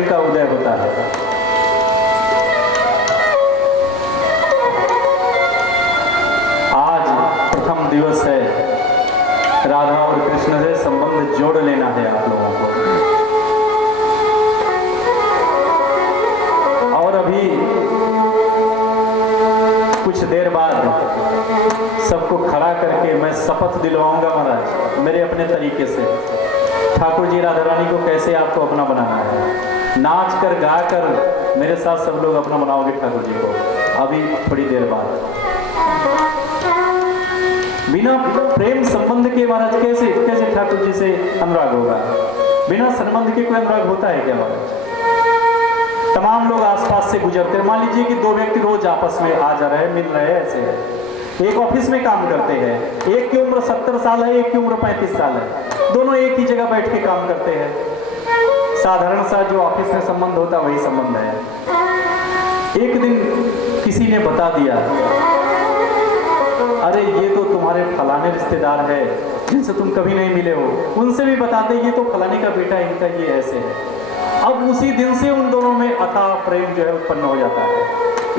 प्रेम का उदय होता है। आज प्रथम दिवस है, राधा और कृष्ण से संबंध जोड़ लेना है आप लोगों को। और अभी कुछ देर बाद सबको खड़ा करके मैं शपथ दिलवाऊंगा महाराज, मेरे अपने तरीके से, ठाकुर जी राधा रानी को कैसे आपको अपना बनाना है। नाच कर गा कर मेरे साथ सब लोग अपना बनाओगे ठाकुर जी को। अभी थोड़ी देर बाद बिना प्रेम संबंध के महाराज कैसे ठाकुर जी से अनुराग होगा। बिना संबंध के कोई अनुराग होता है क्या महाराज। तमाम लोग आसपास से गुजरते हैं, मान लीजिए कि दो व्यक्ति रोज आपस में आ जा रहे हैं, मिल रहे हैं, ऐसे है। एक ऑफिस में काम करते हैं, एक की उम्र 70 साल है, एक की उम्र 35 साल है, दोनों एक ही जगह बैठ के काम करते हैं। साधारण सा जो ऑफिस में संबंध होता है वही संबंध है। एक दिन किसी ने बता दिया, अरे ये तो तुम्हारे फलाने रिश्तेदार है जिनसे तुम कभी नहीं मिले हो, उनसे भी बताते ये तो फलाने का बेटा है, इनका ये ऐसे है। अब उसी दिन से उन दोनों में अथाह प्रेम जो है उत्पन्न हो जाता है।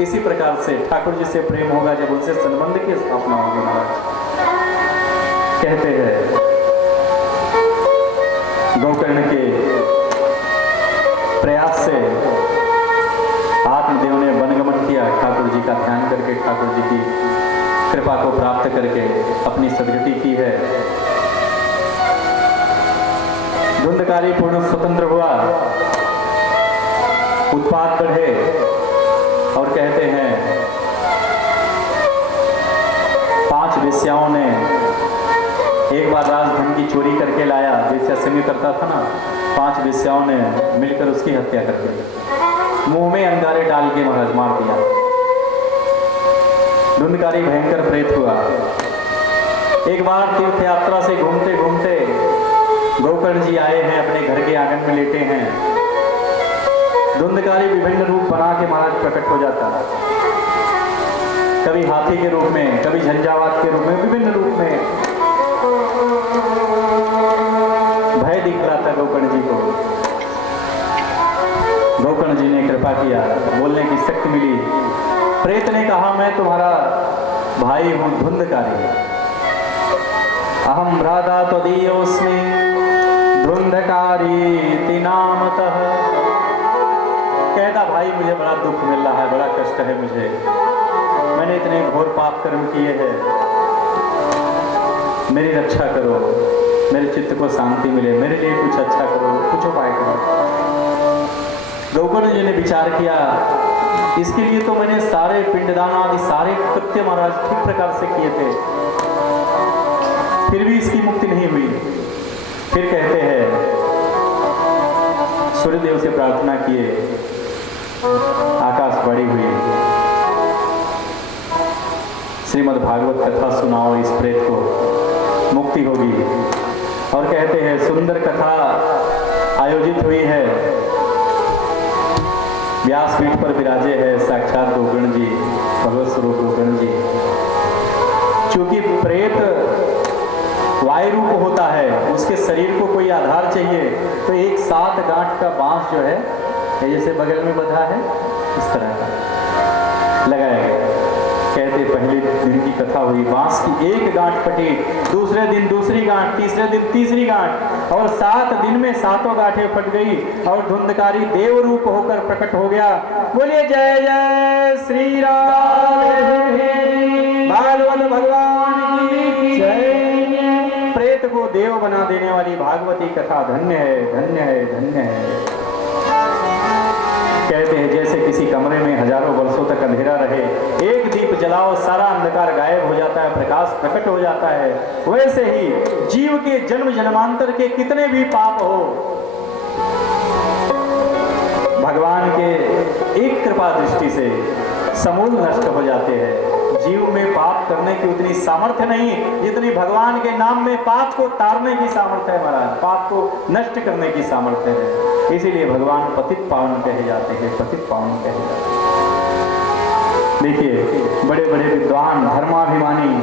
इसी प्रकार से ठाकुर जी से प्रेम होगा जब उनसे संबंध की स्थापना होगी महाराज। कहते हैं गोकर्ण के प्रयास से आत्मदेव ने वनगमन किया, ठाकुर जी का ध्यान करके, ठाकुर जी की कृपा को प्राप्त करके अपनी सदगति की है। धुंधकारी पूर्ण स्वतंत्र हुआ, उत्पाद बढ़े और कहते हैं 5 वेश्याओं ने एक बार राजधन की चोरी करके लाया, वेश्या संग करता था ना, 5 वेश्याओं ने मिलकर उसकी हत्या कर दी, मुंह में अंगारे डाल के महाराज मार दिया। धुंधकारी भयंकर प्रेत हुआ। एक बार तीर्थ यात्रा से घूमते घूमते गोकर्ण जी आए हैं, अपने घर के आंगन में लेटे हैं। धुंधकारी विभिन्न रूप बना के महाराज प्रकट हो जाता है, कभी हाथी के रूप में, कभी झंझावात के रूप में, विभिन्न रूप में भय दिखलाता गोकर्ण जी को। गोकर्ण जी ने कृपा किया, बोलने की शक्ति मिली। प्रेत ने कहा मैं तुम्हारा भाई हूं धुंधकारी, अहम राधा त्वदीयोस्मि धुंधकारी नामतः। कहता भाई मुझे बड़ा दुख मिल रहा है, बड़ा कष्ट है मुझे, मैंने इतने घोर पाप कर्म किए हैं, मेरी रक्षा करो, मेरे चित्त को शांति मिले, मेरे लिए कुछ अच्छा करो, कुछ उपाय करो। गोकर्ण जी ने विचार किया, इसके लिए तो मैंने सारे पिंडदान आदि सारे कृत्य महाराज ठीक प्रकार से किए थे, फिर भी इसकी मुक्ति नहीं हुई। फिर कहते हैं सूर्यदेव से प्रार्थना किए, आकाशवाणी हुई, श्रीमद् भागवत कथा सुनाओ, इस प्रेत को मुक्ति होगी। और कहते हैं सुंदर कथा आयोजित हुई है, व्यासपीठ पर विराजे है साक्षात गोकर्ण जी, भगवत स्वरूप गोकर्ण जी। चूंकि प्रेत वायु रूप होता है, उसके शरीर को कोई आधार चाहिए, तो एक 7 गांठ का बांस जो है, जैसे बगल में बंधा है, इस तरह का लगाया गया। कहते पहले दिन की कथा हुई, बांस की एक गांठ फटी, दूसरे दिन दूसरी गांठ, तीसरे दिन तीसरी गांठ, और 7 दिन में 7 गांठें फट गई और धुंधकारी देव रूप होकर प्रकट हो गया। बोलिए जय जय श्री राम, भागवत भगवान की जय। प्रेत को देव बना देने वाली भागवती कथा धन्य है, धन्य है, धन्य है। कहते हैं जैसे किसी कमरे में हजारों वर्षों तक अंधेरा रहे, एक दीप जलाओ सारा अंधकार गायब हो जाता है, प्रकाश प्रकट हो जाता है, वैसे ही जीव के जन्म जन्मांतर के कितने भी पाप हो, भगवान के एक कृपा दृष्टि से समूल नष्ट हो जाते हैं। जीव में पाप करने की उतनी सामर्थ्य नहीं जितनी भगवान के नाम में पाप को तारने की सामर्थ्य है महाराज, पाप को नष्ट करने की सामर्थ्य है। इसीलिए भगवान पतित पावन कहे जाते हैं, पतित पावन कहे जाते हैं। देखिए बड़े बड़े विद्वान धर्माभिमानी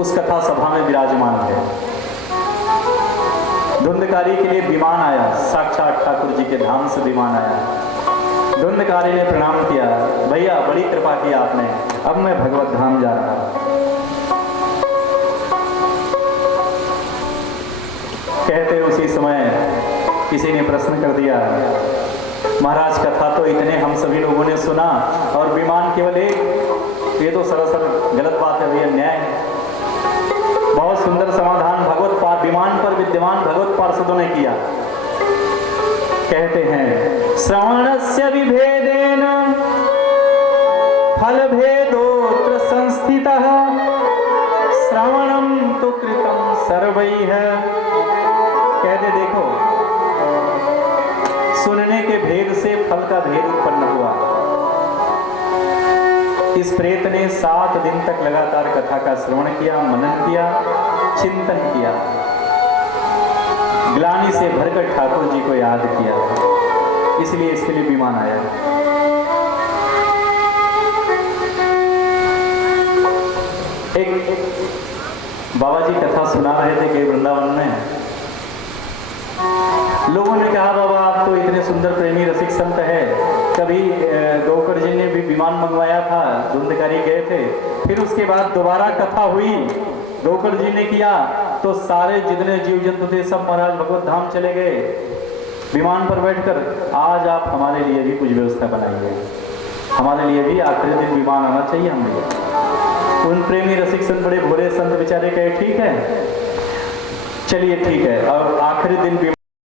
उस कथा सभा में विराजमान है। धुंधकारी के लिए विमान आया, साक्षात ठाकुर जी के धाम से विमान आया। धुंधकारी ने प्रणाम किया, भैया बड़ी कृपा की आपने, अब मैं भगवत धाम जा रहा हूं। कहते उसी समय किसी ने प्रश्न कर दिया, महाराज कथा तो इतने हम सभी लोगों ने सुना और विमान केवल एक, ये तो सरासर गलत बात है, भैया न्याय है। बहुत सुंदर समाधान भगवत विमान पर विद्यमान भगवत पार्षदों ने किया। कहते हैं श्रवणस्य विभेदेन फल भेदोत्र संस्थितः श्रवणम तो कृतम सर्वैः। कहते देखो, सुनने के भेद से फल का भेद उत्पन्न हुआ। इस प्रेत ने 7 दिन तक लगातार कथा का श्रवण किया, मनन किया, चिंतन किया, ग्लानि से भरकर ठाकुर जी को याद किया, इसलिए इसके लिए विमान आया। एक बाबा जी कथा सुना रहे थे कि वृंदावन में लोगों ने कहा, बाबा आप तो इतने सुंदर प्रेमी रसिक संत है, कभी गौकर जी ने भी विमान मंगवाया था, धुंधकारी गए थे, फिर उसके बाद दोबारा कथा हुई, गौकर जी ने किया तो सारे जितने जीव जंतु थे सब महाराज भगवत धाम चले गए विमान पर बैठकर। आज आप हमारे लिए भी कुछ व्यवस्था बनाइए, हमारे लिए भी आखिरी दिन विमान आना चाहिए हमें। उन प्रेमी रसिक संत, बड़े भोले संत बेचारे कहे ठीक है, चलिए ठीक है, और आखिरी दिन